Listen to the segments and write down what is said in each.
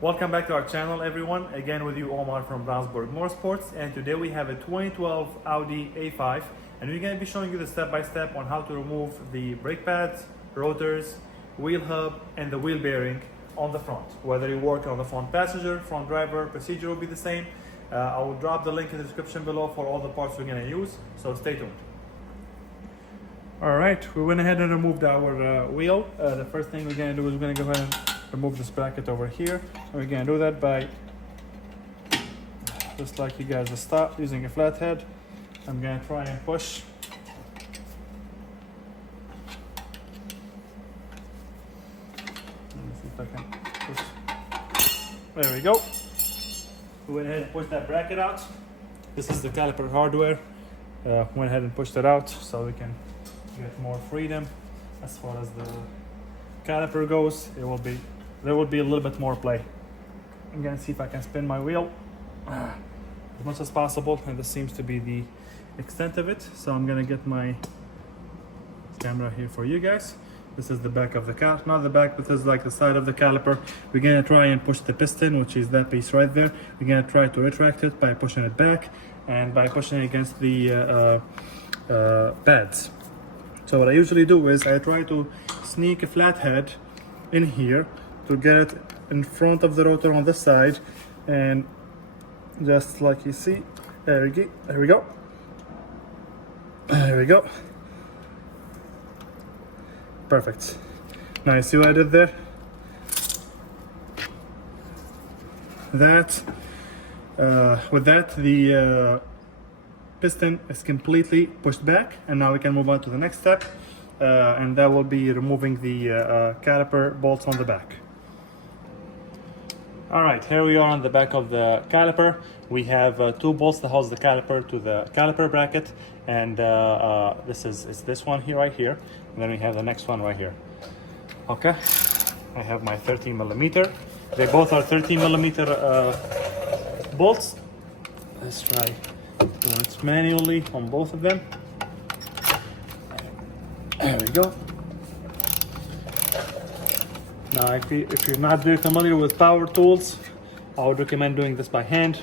Welcome back to our channel, everyone. Again with you, Omar from Brownsburg Motorsports, and today we have a 2012 Audi A5, and we're going to be showing you the step-by-step on how to remove the brake pads, rotors, wheel hub, and the wheel bearing on the front. Whether you work on the front passenger, front driver, procedure will be the same. I will drop the link in the description below for all the parts we're going to use, so stay tuned. All right, we went ahead and removed our wheel. The first thing we're going to do is we're going to go ahead and remove this bracket over here. And we're going to do that by, just like you guys just start using a flathead. I'm going to try and push. Let me see if I can push. There we go. We went ahead and pushed that bracket out. This is the caliper hardware. Went ahead and pushed it out so we can get more freedom as far as the caliper goes. There will be a little bit more play. I'm gonna see if I can spin my wheel as much as possible, and this seems to be the extent of it. So I'm gonna get my camera here for you guys. This is the back of the caliper, not the back, but this is like the side of the caliper. We're gonna try and push the piston, which is that piece right there. We're gonna try to retract it by pushing it back and by pushing it against the pads. So what I usually do is I try to sneak a flathead in here to get it in front of the rotor on this side, and just like you see, there we go. Perfect. Now you see what I did there? With that, the piston is completely pushed back, and now we can move on to the next step, and that will be removing the caliper bolts on the back. All right, here we are on the back of the caliper. We have two bolts that holds the caliper to the caliper bracket, and this is this one here, right here, and then we have the next one right here. Okay, I have my 13 millimeter. They both are 13 millimeter bolts. Let's try doing it manually on both of them. There we go. Now, if you're not very familiar with power tools, I would recommend doing this by hand.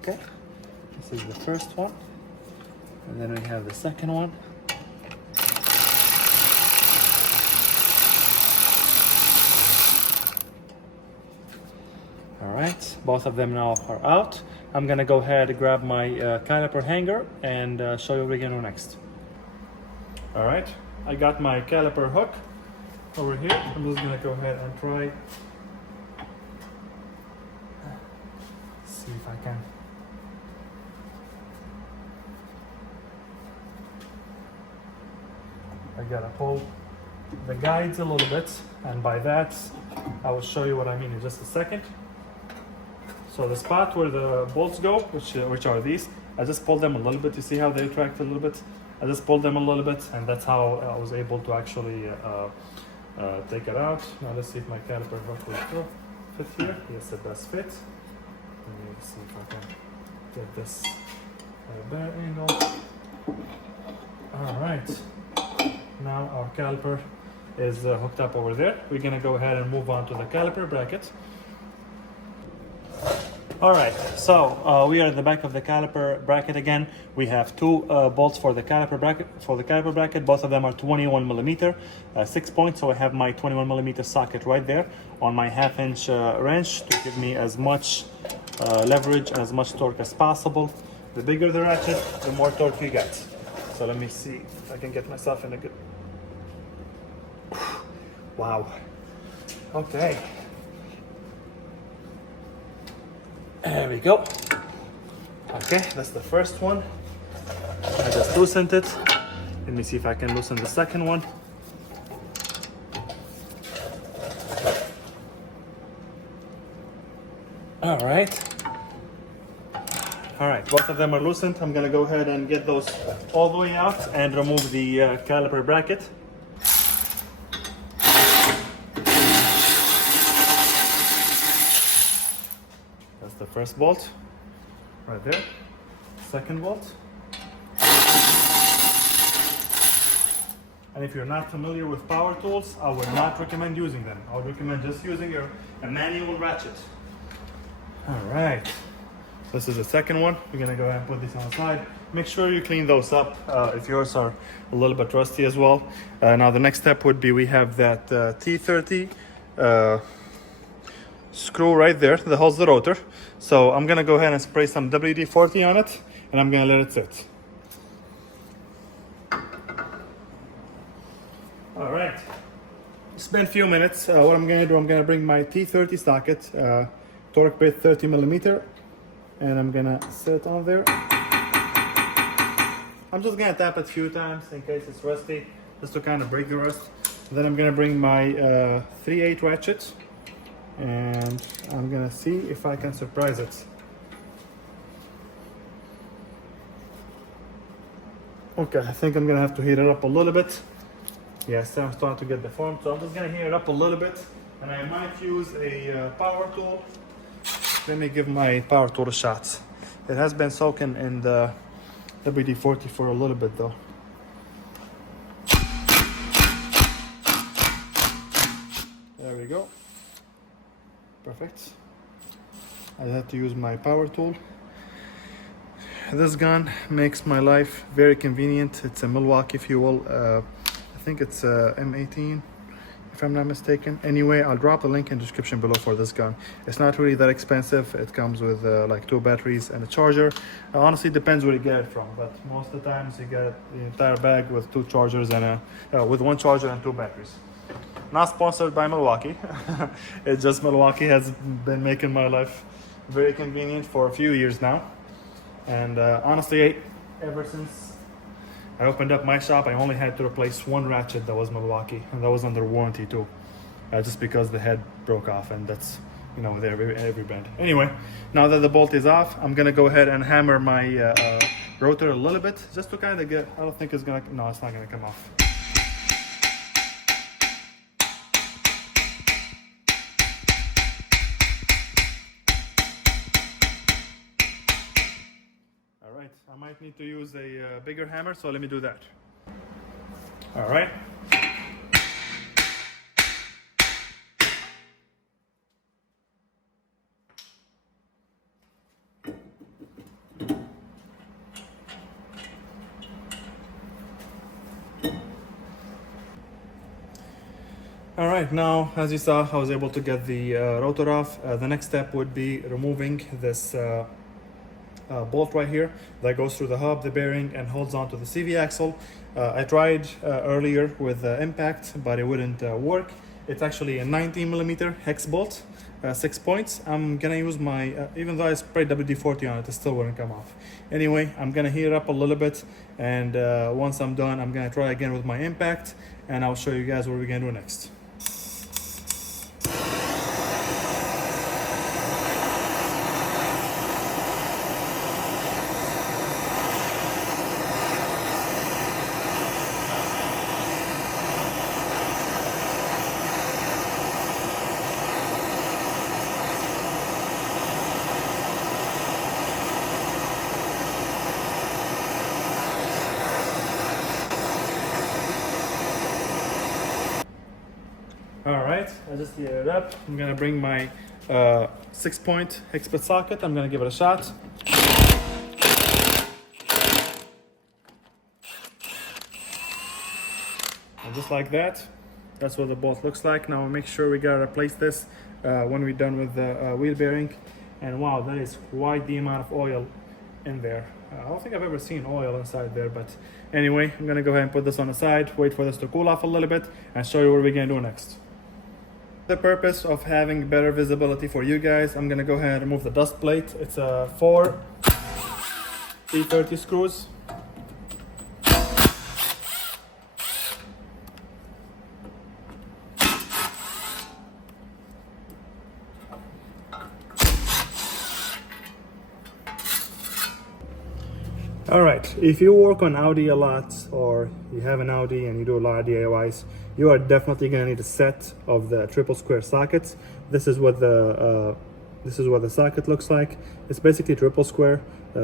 Okay, this is the first one, and then we have the second one. All right, both of them now are out. I'm gonna go ahead and grab my caliper hanger and show you what we're gonna do next. All right, I got my caliper hook over here. I'm just gonna go ahead and try, see if I can. I gotta pull the guides a little bit, and by that, I will show you what I mean in just a second. So the spot where the bolts go, which are these, I just pulled them a little bit. You see how they retract a little bit? I just pulled them a little bit, and that's how I was able to actually take it out. Now let's see if my caliper hook will fit here. Yes, it does fit. Let me see if I can get this better angle. All right. Now our caliper is hooked up over there. We're gonna go ahead and move on to the caliper bracket. All right, so we are at the back of the caliper bracket again. We have two bolts for the caliper bracket. Both of them are 21 millimeter, 6 points. So I have my 21 millimeter socket right there on my 1/2 inch wrench to give me as much leverage and as much torque as possible. The bigger the ratchet, the more torque you get. So let me see if I can get myself in a good. Wow. Okay. There we go. Okay, that's the first one. I just loosened it. Let me see if I can loosen the second one. All right. All right, both of them are loosened. I'm gonna go ahead and get those all the way out and remove the caliper bracket. That's the first bolt right there. Second bolt. And if you're not familiar with power tools, I would not recommend using them. I would recommend just using a manual ratchet. All right, this is the second one. We're gonna go ahead and put this on the side. Make sure you clean those up if yours are a little bit rusty as well. Now the next step would be, we have that T30 screw right there that holds the rotor. So I'm gonna go ahead and spray some WD-40 on it, and I'm gonna let it sit. All right, it's been a few minutes. What I'm gonna do, I'm gonna bring my T30 socket, torque bit 30 millimeter, and I'm gonna set it on there. I'm just gonna tap it a few times in case it's rusty, just to kind of break the rust. Then I'm gonna bring my 3/8 ratchet, and I'm gonna see if I can surprise it. Okay, I think I'm gonna have to heat it up a little bit. Yes, I'm starting to get deformed, so I'm just gonna heat it up a little bit, and I might use a power tool. Let me give my power tool a shot. It has been soaking in the WD-40 for a little bit though. There we go. Perfect. I had to use my power tool. This gun makes my life very convenient. It's a Milwaukee fuel. I think it's M18, if I'm not mistaken. Anyway, I'll drop a link in the description below for this gun. It's not really that expensive. It comes with like 2 batteries and a charger. Honestly, depends where you get it from, but most of the times you get the entire bag with 2 chargers and with 1 charger and 2 batteries. Not sponsored by Milwaukee. It's just Milwaukee has been making my life very convenient for a few years now. And honestly, ever since I opened up my shop, I only had to replace 1 ratchet that was Milwaukee, and that was under warranty too, just because the head broke off, and that's, you know, with every brand. Anyway, now that the bolt is off, I'm gonna go ahead and hammer my rotor a little bit, just to kind of get, I don't think it's gonna, no, it's not gonna come off. I might need to use a bigger hammer, so let me do that. All right. All right, now, as you saw, I was able to get the rotor off. The next step would be removing this bolt right here that goes through the hub, the bearing, and holds on to the CV axle. I tried earlier with impact, but it wouldn't work. It's actually a 19 millimeter hex bolt, 6 points. I'm gonna use my, even though I sprayed WD-40 on it, it still wouldn't come off. Anyway, I'm gonna heat it up a little bit, and once I'm done, I'm gonna try again with my impact, and I'll show you guys what we're gonna do next. All right, I just heated it up. I'm gonna bring my 6-point hex bit socket. I'm gonna give it a shot. And just like that, that's what the bolt looks like. Now make sure we gotta replace this when we're done with the wheel bearing. And wow, that is quite the amount of oil in there. I don't think I've ever seen oil inside there, but anyway, I'm gonna go ahead and put this on the side, wait for this to cool off a little bit, and show you what we're gonna do next. The purpose of having better visibility for you guys, I'm gonna go ahead and remove the dust plate. It's 4 T30 screws. All right, if you work on Audi a lot, or you have an Audi and you do a lot of DIYs, you are definitely going to need a set of the triple square sockets. This is what the socket looks like. It's basically triple square,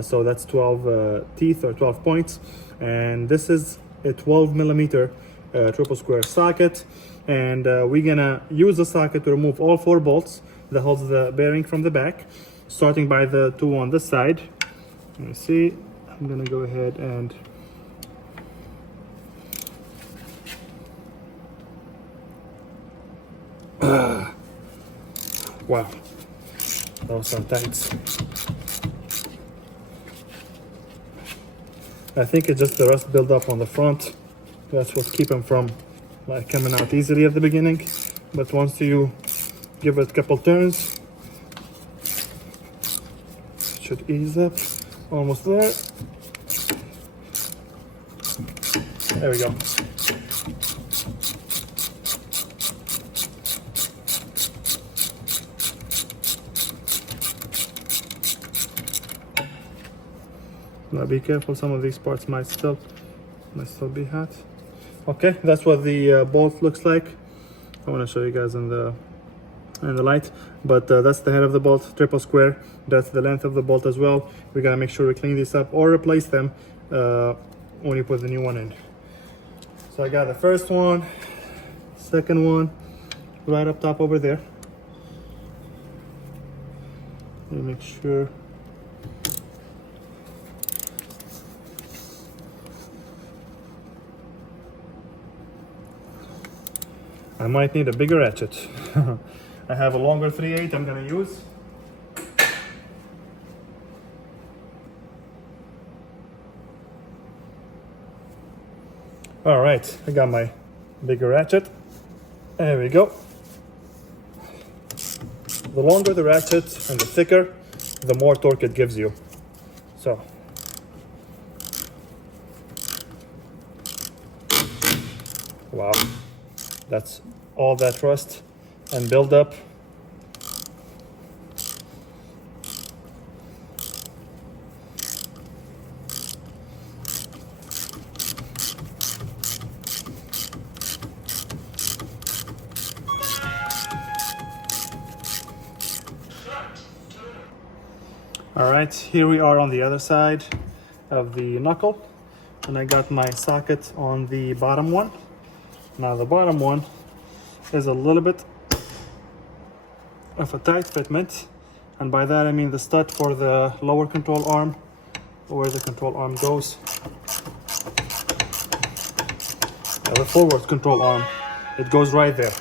so that's 12 teeth or 12 points, and this is a 12 millimeter triple square socket, and we're gonna use the socket to remove all 4 bolts that holds the bearing from the back, starting by the 2 on this side. Let me see. I'm gonna go ahead and wow, that was so tight. I think it's just the rust buildup on the front. That's what keep them from like coming out easily at the beginning. But once you give it a couple turns, it should ease up. Almost there. There we go. Now be careful, some of these parts might still be hot. Okay, that's what the bolt looks like. I want to show you guys in the light, but that's the head of the bolt, triple square. That's the length of the bolt as well. We gotta make sure we clean these up or replace them when you put the new one in. So I got the first one, second one, right up top over there. Let me make sure. I might need a bigger ratchet. I have a longer 3/8 I'm gonna use. All right, I got my bigger ratchet. There we go. The longer the ratchet and the thicker, the more torque it gives you. So, wow, that's all that rust and buildup. All right, here we are on the other side of the knuckle, and I got my socket on the bottom one. Now the bottom one is a little bit of a tight fitment, and by that I mean the stud for the lower control arm, where the control arm goes. The forward control arm, it goes right there.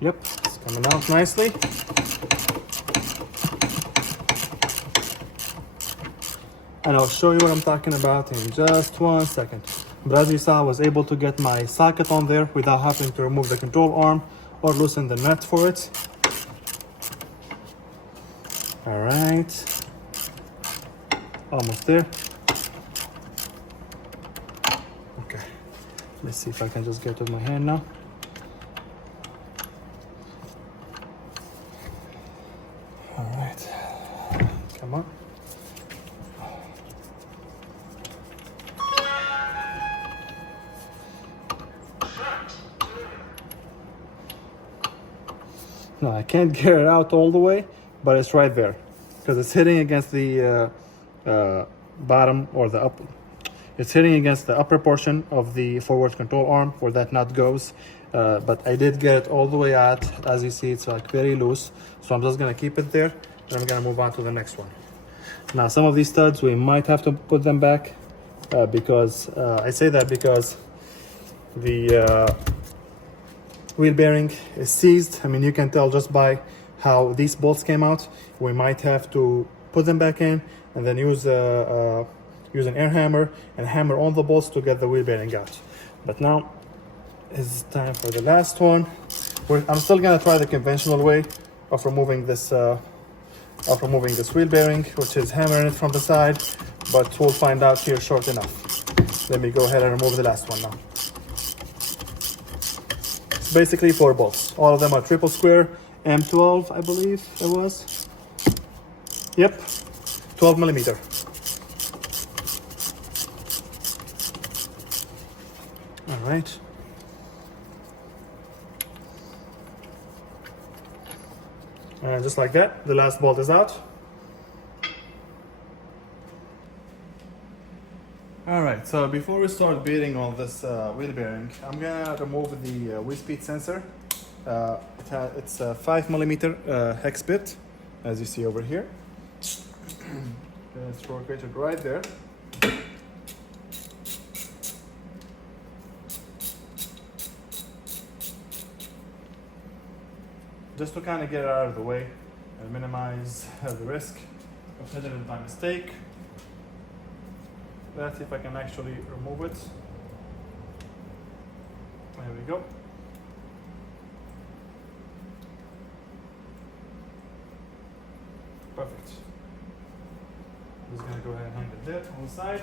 Yep, it's coming out nicely. And I'll show you what I'm talking about in just 1 second. But as you saw, I was able to get my socket on there without having to remove the control arm or loosen the nut for it. All right, almost there. Okay, let's see if I can just get with my hand now. All right, come on. No, I can't get it out all the way, but it's right there because it's hitting against the bottom or the upper. It's hitting against the upper portion of the forward control arm where that nut goes. But I did get it all the way out. As you see, it's like very loose. So I'm just gonna keep it there, and I'm gonna move on to the next one. Now, some of these studs, we might have to put them back because I say that because the wheel bearing is seized. I mean, you can tell just by how these bolts came out. We might have to put them back in and then use an air hammer and hammer on the bolts to get the wheel bearing out. But now it's time for the last one. I'm still gonna try the conventional way of removing this wheel bearing, which is hammering it from the side, but we'll find out here short enough. Let me go ahead and remove the last one now. Basically 4 bolts. All of them are triple square, M12, I believe it was. Yep, 12 millimeter. All right. And just like that, the last bolt is out. All right, so before we start beating on this wheel bearing, I'm gonna remove the wheel speed sensor. It's a 5mm hex bit, as you see over here. It's located right there. Just to kind of get it out of the way and minimize the risk of hitting it by mistake. Let's see if I can actually remove it. There we go. Perfect. I'm just gonna go ahead and hang it there on the side.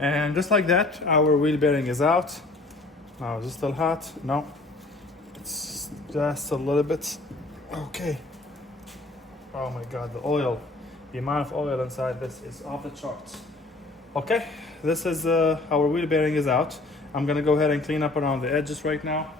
And just like that, our wheel bearing is out. Now, is it still hot? No. It's just a little bit. Okay. Oh my God, the oil. The amount of oil inside this is off the charts. Okay, this is our wheel bearing is out. I'm gonna go ahead and clean up around the edges right now.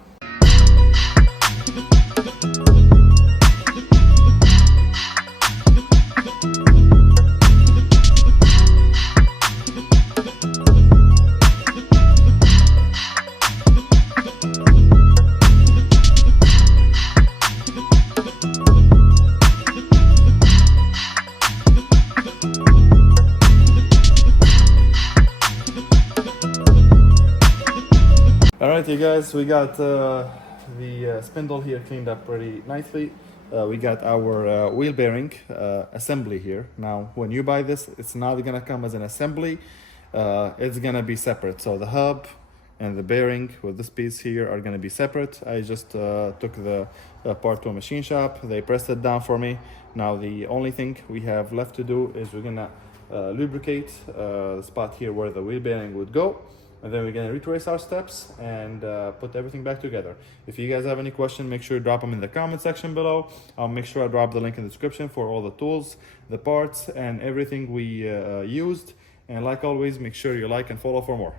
Alright, you guys, we got the spindle here cleaned up pretty nicely. We got our wheel bearing assembly here. Now, when you buy this, it's not gonna come as an assembly. It's gonna be separate. So the hub and the bearing with this piece here are gonna be separate. I just took the part to a machine shop. They pressed it down for me. Now the only thing we have left to do is we're gonna lubricate the spot here where the wheel bearing would go. And then we're gonna retrace our steps and put everything back together. If you guys have any questions, make sure you drop them in the comment section below. I'll make sure I drop the link in the description for all the tools, the parts, and everything we used. And like always, make sure you like and follow for more.